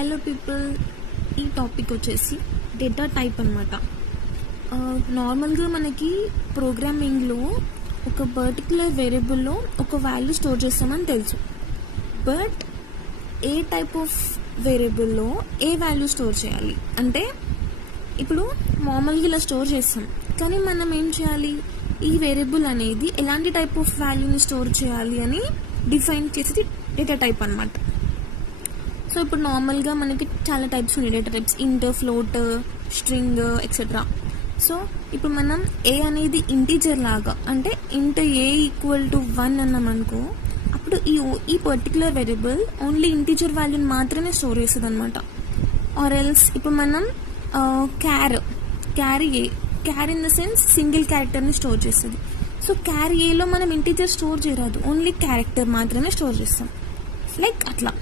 Hello people, ఈ topic వచ్చేసి data type అనమాట. నార్మల్గా మనకి ప్రోగ్రామింగ్లో ఒక పర్టికులర్ వేరియబుల్లో ఒక వాల్యూ స్టోర్ చేస్తామని తెలుసు. బట్ ఏ టైప్ ఆఫ్ వేరియబుల్లో ఏ వాల్యూ స్టోర్ చేయాలి అంటే, ఇప్పుడు నార్మల్గా ఇలా స్టోర్ చేస్తాం, కానీ మనం ఏం చేయాలి, ఈ వేరియబుల్ అనేది ఎలాంటి టైప్ ఆఫ్ వాల్యూని స్టోర్ చేయాలి అని డిఫైన్ చేసేది డేటా టైప్ అనమాట. సో ఇప్పుడు నార్మల్గా మనకి చాలా టైప్స్ ఉన్నాయి డేటా టైప్స్, ఇంట్, ఫ్లోట్, స్ట్రింగ్ ఎక్సెట్రా. సో ఇప్పుడు మనం ఏ అనేది ఇంటీజర్ లాగా, అంటే ఇంట్ ఏ ఈక్వల్ టు 1 అన్నాం అనుకో, అప్పుడు ఈ పర్టికులర్ వేరియబుల్ ఓన్లీ ఇంటీజర్ వాల్యూని మాత్రమే స్టోర్ చేస్తుంది అనమాట. ఆర్ ఎల్స్ ఇప్పుడు మనం క్యార్ ఇన్ ద సెన్స్ సింగిల్ క్యారెక్టర్ని స్టోర్ చేస్తుంది. సో క్యార్ ఏలో మనం ఇంటీజర్ స్టోర్ చేయరాదు, ఓన్లీ క్యారెక్టర్ మాత్రమే స్టోర్ చేస్తాం, లైక్ అట్లా.